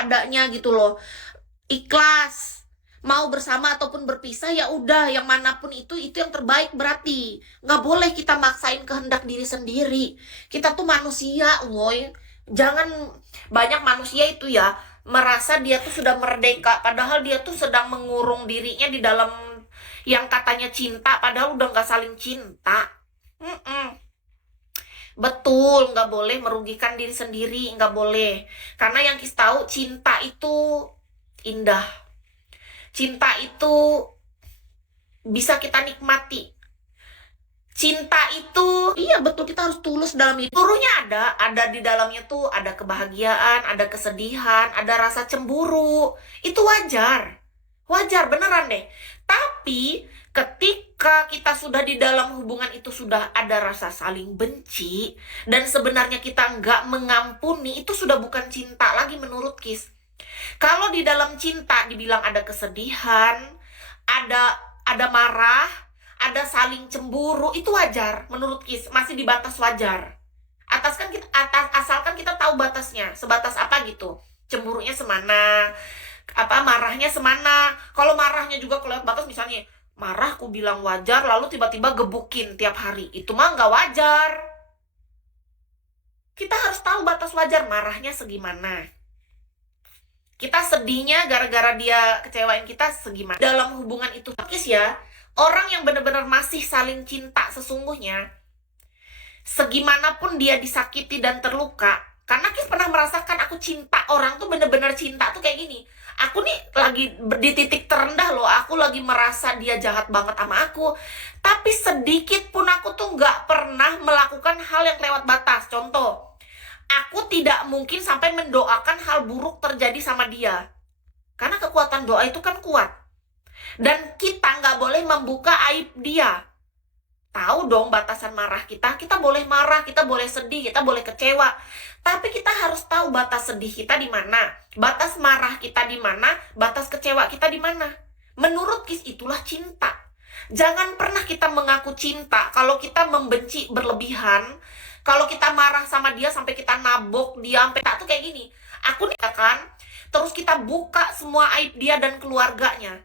apa adanya gitu loh. Ikhlas. Mau bersama ataupun berpisah ya udah, yang manapun itu yang terbaik berarti. Nggak boleh kita maksain kehendak diri sendiri. Kita tuh manusia, woy. Jangan, banyak manusia itu ya merasa dia tuh sudah merdeka, padahal dia tuh sedang mengurung dirinya di dalam yang katanya cinta, padahal udah nggak saling cinta. Mm-mm. Betul, nggak boleh merugikan diri sendiri, nggak boleh. Karena yang kita tahu, cinta itu indah. Cinta itu bisa kita nikmati. Cinta itu, iya betul, kita harus tulus dalam itu. Seluruhnya ada di dalamnya tuh, ada kebahagiaan, ada kesedihan, ada rasa cemburu. Itu wajar. Wajar, beneran deh. Tapi ketika kita sudah di dalam hubungan itu sudah ada rasa saling benci, dan sebenarnya kita nggak mengampuni, itu sudah bukan cinta lagi menurut Kis. Kalau di dalam cinta dibilang ada kesedihan, ada marah, ada saling cemburu, itu wajar menurut Kis, masih di batas wajar. Asalkan kita tahu batasnya, sebatas apa gitu. Cemburunya semana, marahnya semana. Kalau marahnya juga kelewat batas, misalnya marah aku bilang wajar, lalu tiba-tiba gebukin tiap hari, itu mah nggak wajar. Kita harus tahu batas wajar, marahnya segimana. Kita sedihnya gara-gara dia kecewain kita segimana. Dalam hubungan itu, Kis ya, orang yang benar-benar masih saling cinta sesungguhnya, segimanapun dia disakiti dan terluka, karena Kis pernah merasakan, aku cinta orang tuh bener-bener cinta tuh kayak gini. Aku nih lagi di titik terendah loh, aku lagi merasa dia jahat banget sama aku, tapi sedikit pun aku tuh nggak pernah melakukan hal yang lewat batas. Contoh, aku tidak mungkin sampai mendoakan hal buruk terjadi sama dia, karena kekuatan doa itu kan kuat. Dan kita nggak boleh membuka aib dia. Tahu dong batasan marah kita. Kita boleh marah, kita boleh sedih, kita boleh kecewa. Tapi kita harus tahu batas sedih kita di mana, batas marah kita di mana, batas kecewa kita di mana. Menurut Kis, itulah cinta. Jangan pernah kita mengaku cinta kalau kita membenci berlebihan. Kalau kita marah sama dia sampai kita nabok dia, sampai tak tuh kayak gini. Aku nih kan, terus kita buka semua aib dia dan keluarganya.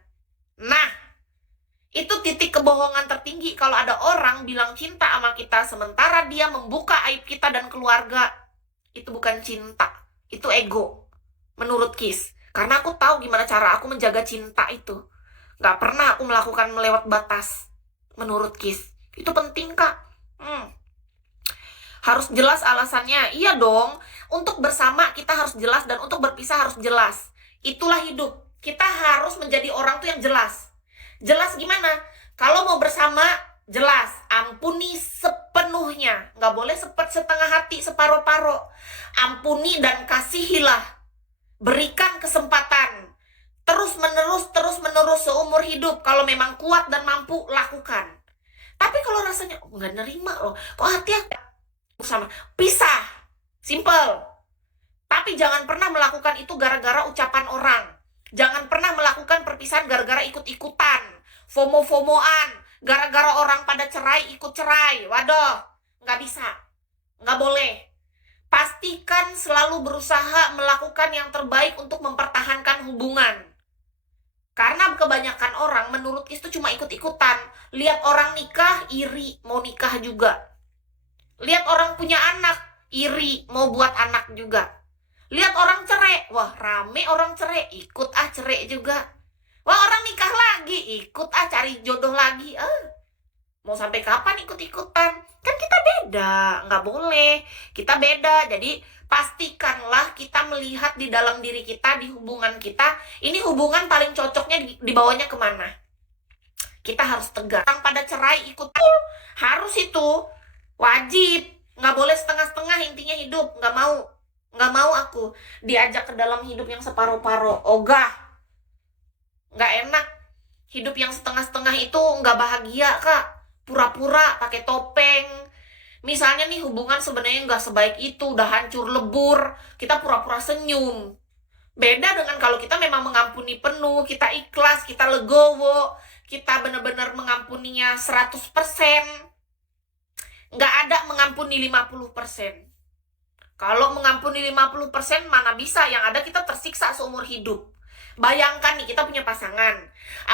Nah, itu titik kebohongan tertinggi kalau ada orang bilang cinta sama kita sementara dia membuka aib kita dan keluarga. Itu bukan cinta, itu ego menurut Kis. Karena aku tahu gimana cara aku menjaga cinta itu. Gak pernah aku melakukan melewat batas menurut Kis. Itu penting, Kak. Harus jelas alasannya. Iya dong, untuk bersama kita harus jelas, dan untuk berpisah harus jelas. Itulah hidup. Kita harus menjadi orang tuh yang jelas. Jelas gimana? Kalau mau bersama, jelas. Ampuni sepenuhnya. Nggak boleh setengah hati, separuh-paruh. Ampuni dan kasihilah. Berikan kesempatan. Terus-menerus seumur hidup. Kalau memang kuat dan mampu, lakukan. Tapi kalau rasanya, nggak nerima loh. Kok hati aku bersama? Pisah. Simple. Tapi jangan pernah melakukan itu gara-gara ucapan orang. Jangan pernah melakukan perpisahan gara-gara ikut-ikutan, FOMO-FOMOan, gara-gara orang pada cerai, ikut cerai. Waduh, nggak bisa, nggak boleh. Pastikan selalu berusaha melakukan yang terbaik untuk mempertahankan hubungan. Karena kebanyakan orang menurut itu cuma ikut-ikutan. Lihat orang nikah, iri, mau nikah juga. Lihat orang punya anak, iri, mau buat anak juga. Lihat orang cerai, wah rame orang cerai, ikut cerai juga. Wah orang nikah lagi, ikut cari jodoh lagi. Mau sampai kapan ikut-ikutan? Kan kita beda, nggak boleh. Kita beda, jadi pastikanlah kita melihat di dalam diri kita, di hubungan kita. Ini hubungan paling cocoknya dibawanya kemana? Kita harus tegas. Orang pada cerai ikut, harus itu, wajib. Nggak boleh setengah-setengah intinya hidup, nggak mau. Nggak mau aku diajak ke dalam hidup yang separuh-paruh. Ogah. Nggak enak. Hidup yang setengah-setengah itu nggak bahagia, Kak. Pura-pura, pakai topeng. Misalnya nih hubungan sebenarnya nggak sebaik itu, udah hancur lebur. Kita pura-pura senyum. Beda dengan kalau kita memang mengampuni penuh, kita ikhlas, kita legowo, kita benar-benar mengampuninya 100%. Nggak ada mengampuni 50%. Kalau mengampuni 50% mana bisa, yang ada kita tersiksa seumur hidup. Bayangkan nih, kita punya pasangan.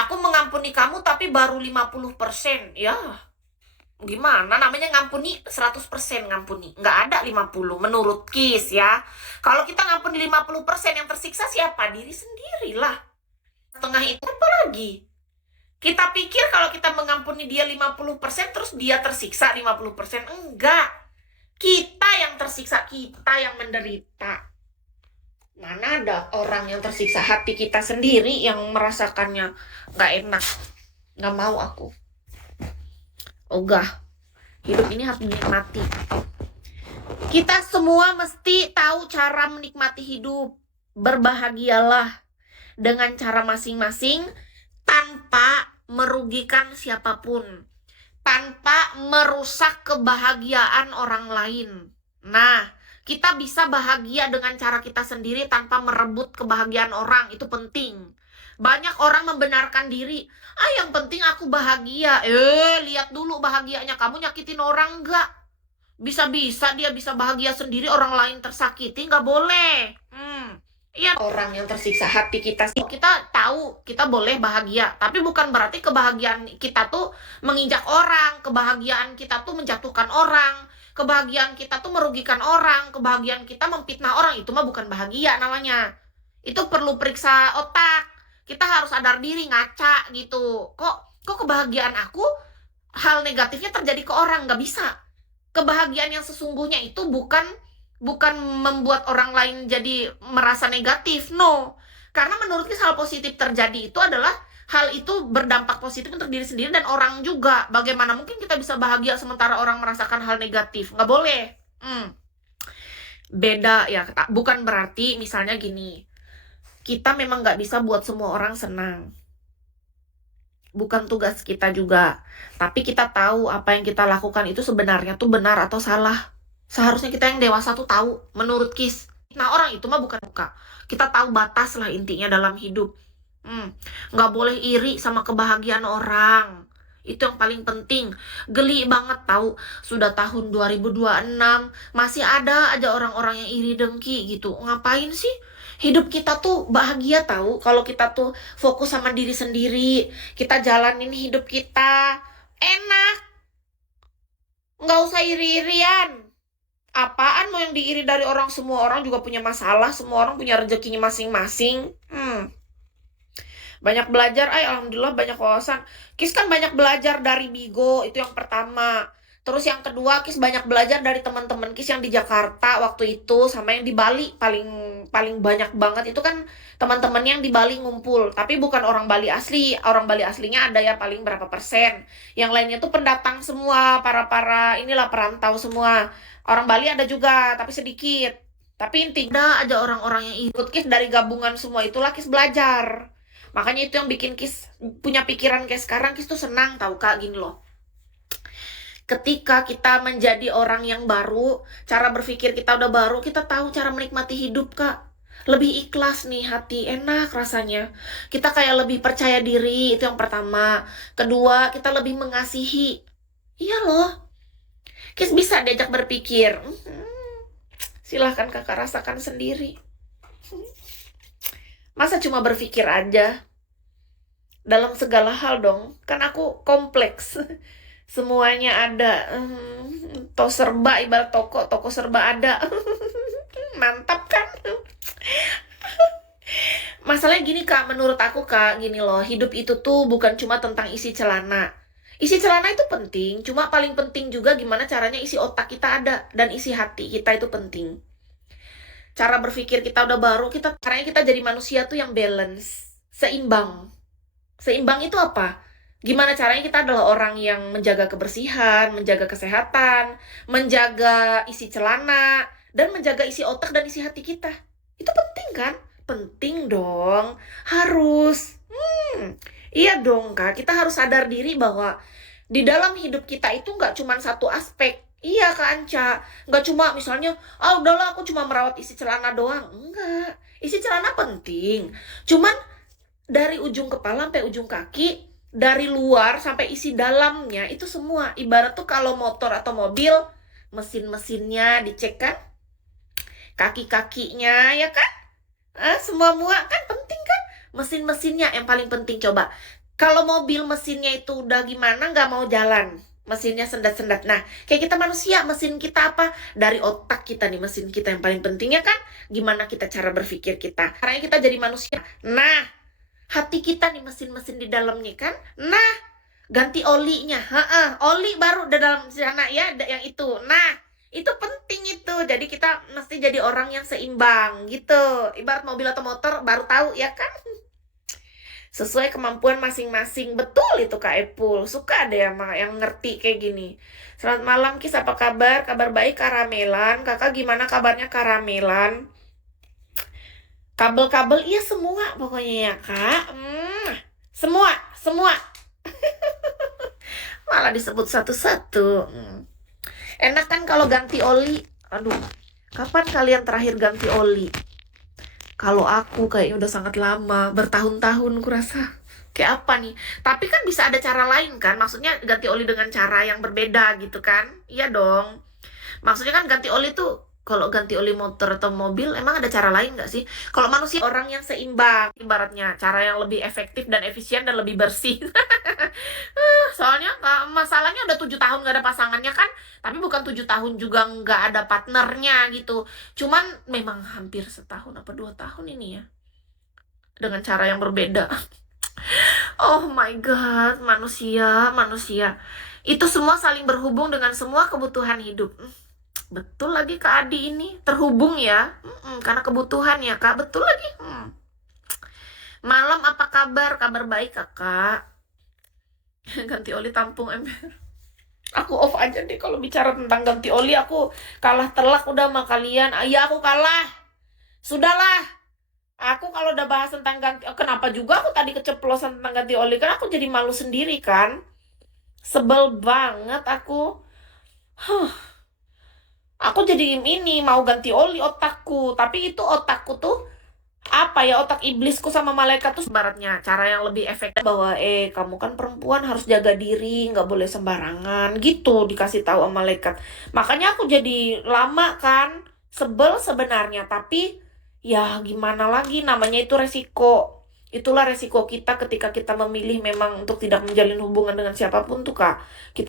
Aku mengampuni kamu tapi baru 50%. Ya, gimana namanya ngampuni 100% ngampuni. Nggak ada 50 menurut Kis ya. Kalau kita ngampuni 50%, yang tersiksa siapa? Diri sendirilah. Setengah itu apa lagi? Kita pikir kalau kita mengampuni dia 50% terus dia tersiksa 50%. Enggak. Kita yang tersiksa, kita yang menderita. Mana ada orang yang tersiksa, hati kita sendiri yang merasakannya nggak enak. Nggak mau aku. Ogah. Hidup ini harus dinikmati. Kita semua mesti tahu cara menikmati hidup. Berbahagialah dengan cara masing-masing tanpa merugikan siapapun, tanpa merusak kebahagiaan orang lain. Nah, kita bisa bahagia dengan cara kita sendiri tanpa merebut kebahagiaan orang. Itu penting. Banyak orang membenarkan diri. Yang penting aku bahagia. Lihat dulu bahagianya. Kamu nyakitin orang nggak? Bisa-bisa dia bisa bahagia sendiri, orang lain tersakiti. Nggak boleh. Iya, orang yang tersiksa, hati kita. Kita tahu kita boleh bahagia, tapi bukan berarti kebahagiaan kita tuh menginjak orang, kebahagiaan kita tuh menjatuhkan orang, kebahagiaan kita tuh merugikan orang, kebahagiaan kita memfitnah orang. Itu mah bukan bahagia namanya. Itu perlu periksa otak. Kita harus sadar diri, ngaca gitu. Kok kebahagiaan aku hal negatifnya terjadi ke orang? Nggak bisa. Kebahagiaan yang sesungguhnya itu bukan membuat orang lain jadi merasa negatif, no. Karena menurutku hal positif terjadi itu adalah hal itu berdampak positif untuk diri sendiri dan orang juga. Bagaimana mungkin kita bisa bahagia sementara orang merasakan hal negatif? Nggak boleh. Beda ya, bukan berarti misalnya gini, kita memang nggak bisa buat semua orang senang. Bukan tugas kita juga. Tapi kita tahu apa yang kita lakukan itu sebenarnya tuh benar atau salah. Seharusnya kita yang dewasa tuh tahu, menurut Kis. Nah, orang itu mah bukan buka. Kita tahu batas lah intinya dalam hidup. Nggak boleh iri sama kebahagiaan orang. Itu yang paling penting. Geli banget tahu, sudah tahun 2026, masih ada aja orang-orang yang iri dengki gitu. Ngapain sih? Hidup kita tuh bahagia tahu kalau kita tuh fokus sama diri sendiri. Kita jalanin hidup kita. Enak. Nggak usah iri-irian. Apaan mau yang diiri dari orang? Semua orang juga punya masalah, semua orang punya rezekinya masing-masing. Banyak belajar, alhamdulillah banyak wawasan. Kis kan banyak belajar dari Bigo, itu yang pertama. Terus yang kedua, Kis banyak belajar dari teman-teman Kis yang di Jakarta waktu itu, sama yang di Bali paling banyak banget. Itu kan teman-teman yang di Bali ngumpul, tapi bukan orang Bali asli. Orang Bali aslinya ada ya paling berapa persen. Yang lainnya tuh pendatang semua, para inilah perantau semua. Orang Bali ada juga, tapi sedikit. Tapi intinya ada aja orang-orang yang ikut Kis dari gabungan semua itulah Kis belajar. Makanya itu yang bikin Kis punya pikiran kayak sekarang. Kis tuh senang tahu Kak, gini loh. Ketika kita menjadi orang yang baru, cara berpikir kita udah baru, kita tahu cara menikmati hidup Kak. Lebih ikhlas nih hati, enak rasanya. Kita kayak lebih percaya diri, itu yang pertama. Kedua, kita lebih mengasihi. Iya loh. Kis bisa diajak berpikir. Silahkan kakak rasakan sendiri. Masa cuma berpikir aja? Dalam segala hal dong. Kan aku kompleks. Semuanya ada. Toko serba, ibarat toko serba ada. Mantap kan? Masalahnya gini Kak, menurut aku Kak, gini loh. Hidup itu tuh bukan cuma tentang isi celana. Isi celana itu penting, cuma paling penting juga gimana caranya isi otak kita ada. Dan isi hati kita itu penting. Cara berpikir kita udah baru, caranya kita jadi manusia tuh yang balance, seimbang. Seimbang itu apa? Gimana caranya kita adalah orang yang menjaga kebersihan, menjaga kesehatan, menjaga isi celana, dan menjaga isi otak dan isi hati kita. Itu penting kan? Penting dong, harus. Iya dong Kak, kita harus sadar diri bahwa di dalam hidup kita itu nggak cuma satu aspek. Iya Kak Anca, nggak cuma misalnya, udahlah aku cuma merawat isi celana doang. Enggak, isi celana penting. Cuman dari ujung kepala sampai ujung kaki, dari luar sampai isi dalamnya, itu semua. Ibarat tuh kalau motor atau mobil, mesin-mesinnya dicek kan, kaki-kakinya ya kan. Semua muat kan penting kan. Mesin-mesinnya yang paling penting. Coba kalau mobil mesinnya itu udah gimana, nggak mau jalan, mesinnya sendat-sendat. Nah, kayak kita manusia, mesin kita apa? Dari otak kita nih, mesin kita yang paling pentingnya kan gimana kita cara berpikir kita. Caranya kita jadi manusia. Nah, hati kita nih mesin-mesin di dalamnya kan. Nah, ganti olinya. Oli baru di dalam sana ya, yang itu. Nah, itu penting itu. Jadi kita mesti jadi orang yang seimbang gitu. Ibarat mobil atau motor baru tahu ya kan. Sesuai kemampuan masing-masing. Betul itu Kak Epul. Suka deh sama yang ngerti kayak gini. Selamat malam Kis, apa kabar? Kabar baik Karamelan. Kakak gimana kabarnya Karamelan? Kabel-kabel iya semua pokoknya ya Kak. Semua, semua. Malah disebut satu-satu. Enak kan kalau ganti oli. Aduh, kapan kalian terakhir ganti oli? Kalau aku kayaknya udah sangat lama, bertahun-tahun kurasa. Kayak apa nih? Tapi kan bisa ada cara lain kan? Maksudnya ganti oli dengan cara yang berbeda gitu kan? Iya dong. Maksudnya kan ganti oli tuh, kalau ganti oli motor atau mobil, emang ada cara lain nggak sih? Kalau manusia orang yang seimbang, ibaratnya cara yang lebih efektif dan efisien dan lebih bersih. Soalnya masalahnya udah 7 tahun nggak ada pasangannya kan, tapi bukan 7 tahun juga nggak ada partnernya gitu. Cuman memang hampir setahun apa 2 tahun ini ya, dengan cara yang berbeda. Oh my god, manusia, manusia. Itu semua saling berhubung dengan semua kebutuhan hidup. Betul lagi Kak Adi ini, terhubung ya. Karena kebutuhan ya Kak, betul lagi. Malam apa kabar? Kabar baik Kakak. Ganti oli tampung ember. Aku off aja deh kalau bicara tentang ganti oli. Aku kalah telak udah sama kalian. Ya aku kalah. Sudahlah. Aku kalau udah bahas tentang ganti, kenapa juga aku tadi keceplosan tentang ganti oli? Kan aku jadi malu sendiri kan. Sebel banget aku. Aku jadi ini mau ganti oli otakku. Tapi itu otakku tuh apa ya, otak iblisku sama malaikat tuh baratnya cara yang lebih efektif bahwa kamu kan perempuan harus jaga diri, nggak boleh sembarangan gitu dikasih tahu sama malaikat. Makanya aku jadi lama kan sebel sebenarnya, tapi ya gimana lagi, namanya itu resiko. Itulah resiko kita ketika kita memilih memang untuk tidak menjalin hubungan dengan siapapun tuh Kak. Kita